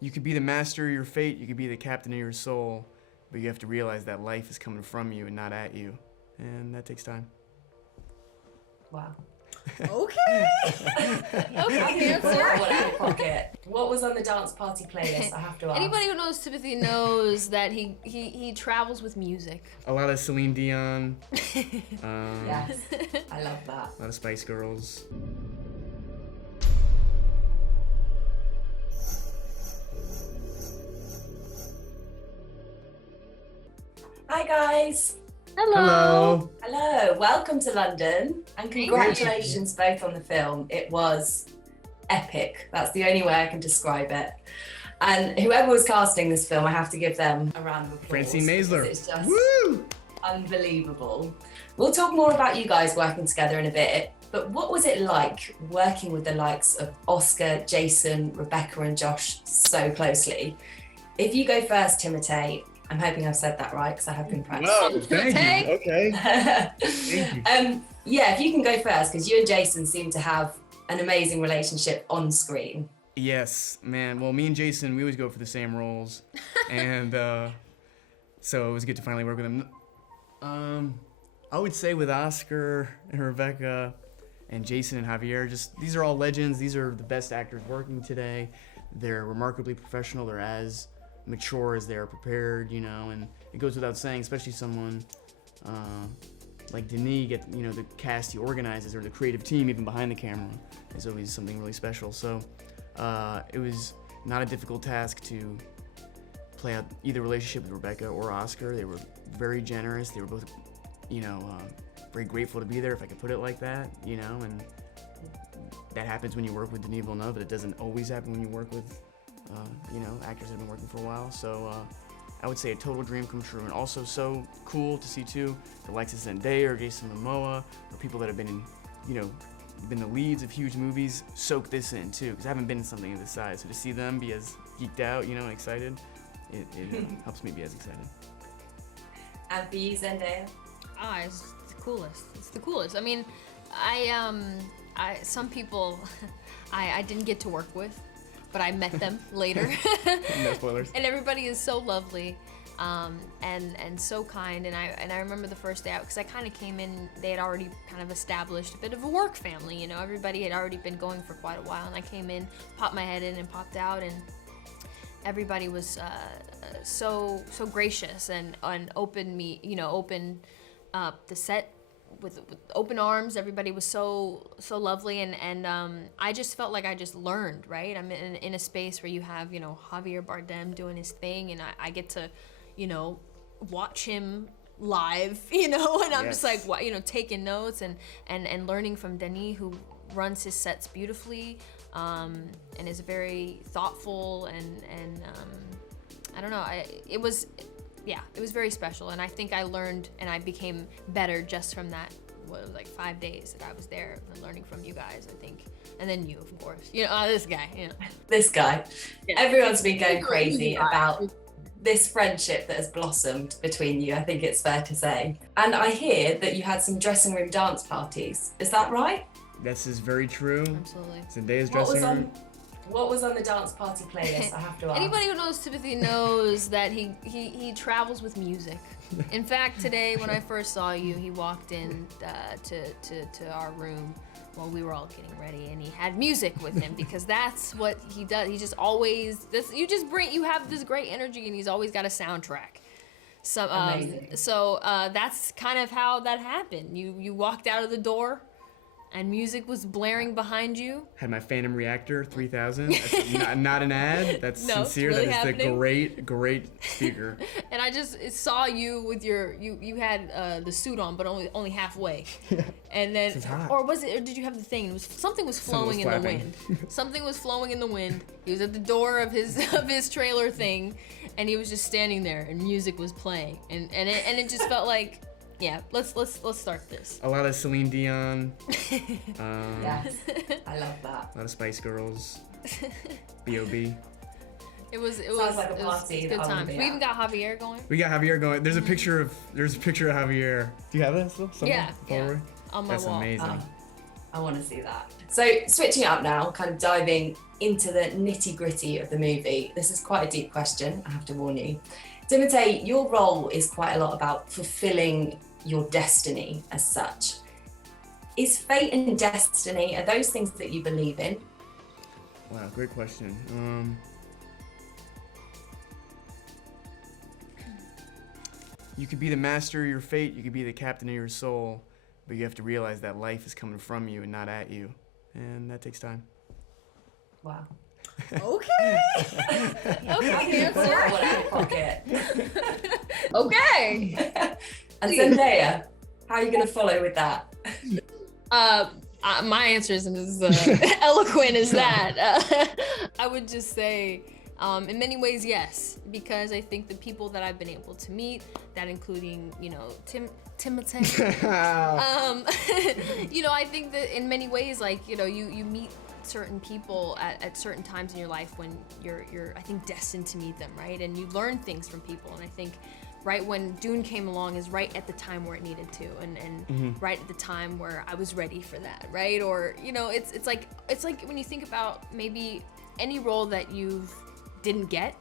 you could be the master of your fate, you could be the captain of your soul, but you have to realize that life is coming from you and not at you, and that takes time. Wow. Okay. Okay, answer. What was on the dance party playlist? I have to ask. Anybody who knows Timothy knows that he travels with music. A lot of Celine Dion. Yes, I love that. A lot of Spice Girls. Hi guys. Hello. Hello. Welcome to London, and congratulations both on the film. It was epic. That's the only way I can describe it. And whoever was casting this film, I have to give them a round of applause. Francine Maisler. It's just Woo! unbelievable. We'll talk more about you guys working together in a bit, but what was it like working with the likes of Oscar, Jason, Rebecca and Josh so closely? If you go first, Timothée, I'm hoping I've said that right because I have been practicing. No, thank you. Okay. Thank you. Yeah, if you can go first, because you and Jason seem to have an amazing relationship on screen. Yes, man. Well, me and Jason, we always go for the same roles, and so it was good to finally work with him. I would say with Oscar and Rebecca and Jason and Javier, just these are all legends. These are the best actors working today. They're remarkably professional. They're as mature as they are prepared, you know, and it goes without saying, especially someone like Denis, the cast he organizes or the creative team even behind the camera is always something really special. So it was not a difficult task to play out either relationship with Rebecca or Oscar. They were very generous. They were both, very grateful to be there, if I could put it like that, and that happens when you work with Denis Villeneuve, but it doesn't always happen when you work with actors that have been working for a while. So I would say a total dream come true, and also so cool to see too the likes of Zendaya or Jason Momoa or people that have been in, been the leads of huge movies soak this in too, because I haven't been in something of this size. So to see them be as geeked out, and excited, it helps me be as excited. And for you, Zendaya? It's the coolest. It's the coolest. I mean, some people I didn't get to work with, but I met them later. No spoilers. And everybody is so lovely, and so kind. And I remember the first day out, because I kind of came in, they had already kind of established a bit of a work family. Everybody had already been going for quite a while, and I came in, popped my head in, and popped out, and everybody was so gracious and opened the set with open arms. Everybody was so lovely, and I just felt like I just learned, right? I'm in a space where you have Javier Bardem doing his thing, and I get to watch him live, and I'm just like, taking notes and learning from Denis, who runs his sets beautifully, and is very thoughtful, and I don't know, it was very special, and I think I learned and I became better just from that. What, it was like 5 days that I was there learning from you guys, I think, and then you, of course. This guy. This guy. Yeah. Everyone's been going crazy about this friendship that has blossomed between you, I think it's fair to say. And I hear that you had some dressing room dance parties. Is that right? This is very true. Absolutely. Zendaya's dressing room. What was on the dance party playlist? I have to ask. Anybody who knows Timothy knows that he travels with music. In fact, today when I first saw you, he walked in to our room while we were all getting ready, and he had music with him, because that's what he does. He just always you have this great energy, and he's always got a soundtrack. Amazing. So that's kind of how that happened. You walked out of the door, and music was blaring behind you. Had my Phantom Reactor 3000. That's not an ad. That's No, it's sincere. really That is happening. the great speaker. And I just saw you with you had the suit on, but only halfway. And then, This is hot. or did you have the thing? Something was flowing in the wind. Something was flowing in the wind. He was at the door of his trailer thing, and he was just standing there, and music was playing, and it just felt like, yeah, let's start this. A lot of Celine Dion. Yes, I love that. A lot of Spice Girls. B.O.B. It was Sounds like a party good that I wanna times. be We at. even got Javier going. We got Javier going. There's a picture of Javier. Do you have that still? Somewhere? Yeah, Forward? on my That's wall. amazing. I want to see that. So switching up now, kind of diving into the nitty gritty of the movie. This is quite a deep question, I have to warn you. Timothée, your role is quite a lot about fulfilling your destiny as such. Is fate and destiny, are those things that you believe in? Wow, great question. You could be the master of your fate, you could be the captain of your soul, but you have to realize that life is coming from you and not at you. And that takes time. Wow. Okay. Okay, Pull that one out of pocket. Okay. And Zendaya, how are you going to follow with that? My answer isn't as eloquent as that. I would just say, in many ways, yes, because I think the people that I've been able to meet, that including, Timothée, I think that in many ways, like, you meet certain people at certain times in your life when you're I think destined to meet them, right? And you learn things from people, and I think right when Dune came along is right at the time where it needed to, and right at the time where I was ready for that, right? Or it's like when you think about maybe any role that you didn't get,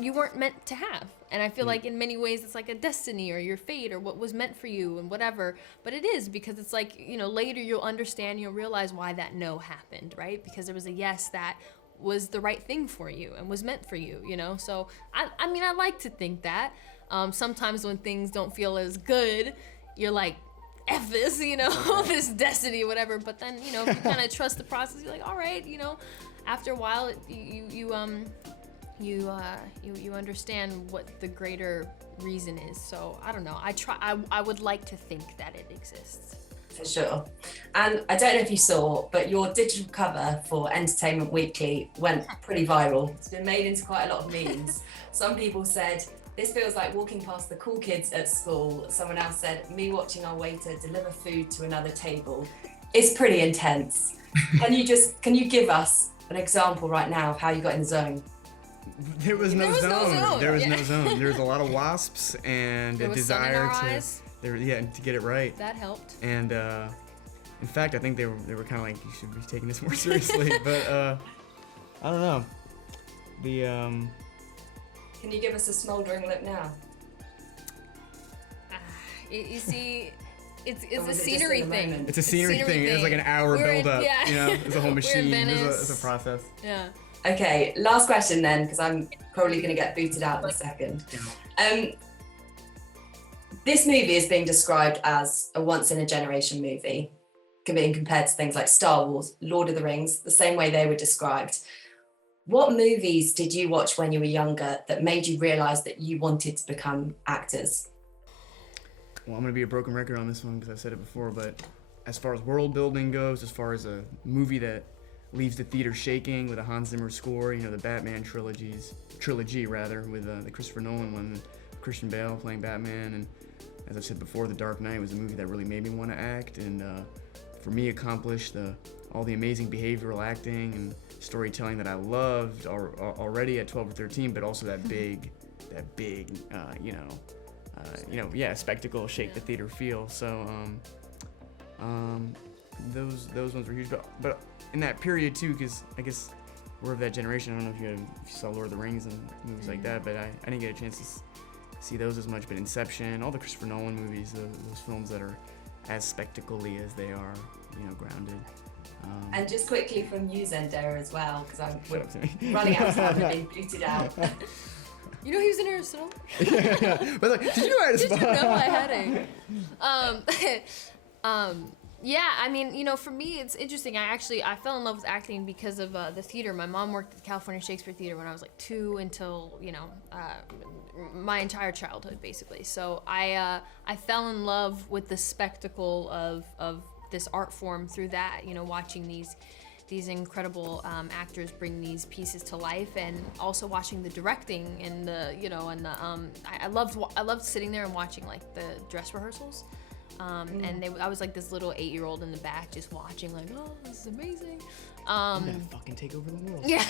you weren't meant to have. And I feel like in many ways it's like a destiny or your fate or what was meant for you and whatever. But it is, because it's like, later you'll understand, you'll realize why that no happened, right? Because there was a yes that was the right thing for you and was meant for you, So I mean, I like to think that. Sometimes when things don't feel as good, you're like, F this, this destiny, whatever. But then, if you kind of trust the process, you're like, all right, after a while, you understand what the greater reason is. So I don't know. I would like to think that it exists. For sure. And I don't know if you saw, but your digital cover for Entertainment Weekly went pretty viral. It's been made into quite a lot of memes. Some people said, this feels like walking past the cool kids at school. Someone else said, me watching our waiter deliver food to another table. It's pretty intense. Can you give us an example right now of how you got in the zone? There was no zone. There was Yeah. no zone. There was a lot of wasps and There a was sun in our desire eyes. to get it right. That helped. And in fact, I think they were kind of like, you should be taking this more seriously. But I don't know. Can you give us a smouldering lip now? You see, it's Or a was it just scenery in the thing. moment? It's a scenery thing. It's like an hour We're in- build up. yeah. It's a whole machine. Venice. It's a process. Yeah. Okay, last question then, because I'm probably going to get booted out in a second. This movie is being described as a once-in-a-generation movie, being compared to things like Star Wars, Lord of the Rings, the same way they were described. What movies did you watch when you were younger that made you realise that you wanted to become actors? Well, I'm going to be a broken record on this one because I've said it before, but as far as world building goes, as far as a movie that leaves the theater shaking with a Hans Zimmer score, the Batman trilogy with the Christopher Nolan one, Christian Bale playing Batman, and as I said before, The Dark Knight was a movie that really made me want to act, and for me accomplished all the amazing behavioral acting and storytelling that I loved already at 12 or 13, but also that big spectacle, shake the theater feel. So those ones were huge, but in that period too, because I guess we're of that generation. I don't know if you saw Lord of the Rings and movies like that, but I didn't get a chance to see those as much. But Inception, all the Christopher Nolan movies, those films that are as spectacle-y as they are, grounded. And just quickly from you, Zendaya, as well, because Shut up to me. running out of time and being booted out. He was in Aristotle. yeah. But like, did you know I had a Did spot? you know I had a? Yeah, I mean, for me, it's interesting. I fell in love with acting because of the theater. My mom worked at the California Shakespeare Theater when I was like 2 until, my entire childhood, basically. So I fell in love with the spectacle of this art form through that, watching these incredible actors bring these pieces to life, and also watching the directing and I loved sitting there and watching like the dress rehearsals. And I was like this little 8-year-old in the back just watching, like, oh, this is amazing. I'm gonna fucking take over the world. Yeah,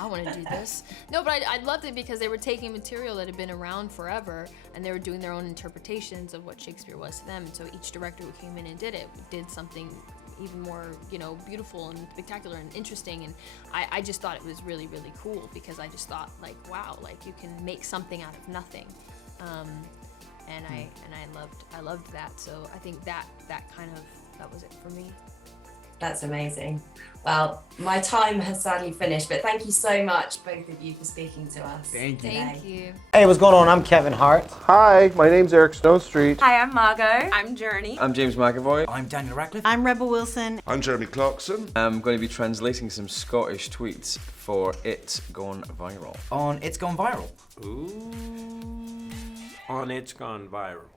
I want to do this. No, but I loved it because they were taking material that had been around forever, and they were doing their own interpretations of what Shakespeare was to them. And so each director who came in and did something even more, you know, beautiful and spectacular and interesting. And I just thought it was really, really cool, because I just thought, like, wow, like, you can make something out of nothing. And I loved that. So I think that was it for me. That's amazing. Well, my time has sadly finished, but thank you so much, both of you, for speaking to us. Thank you. today. Thank you. Hey, what's going on? I'm Kevin Hart. Hi, my name's Eric Stonestreet. Hi, I'm Margot. I'm Journey. I'm James McAvoy. I'm Daniel Radcliffe. I'm Rebel Wilson. I'm Jeremy Clarkson. I'm going to be translating some Scottish tweets for It's Gone Viral. On It's Gone Viral. Ooh. On It's Gone Viral.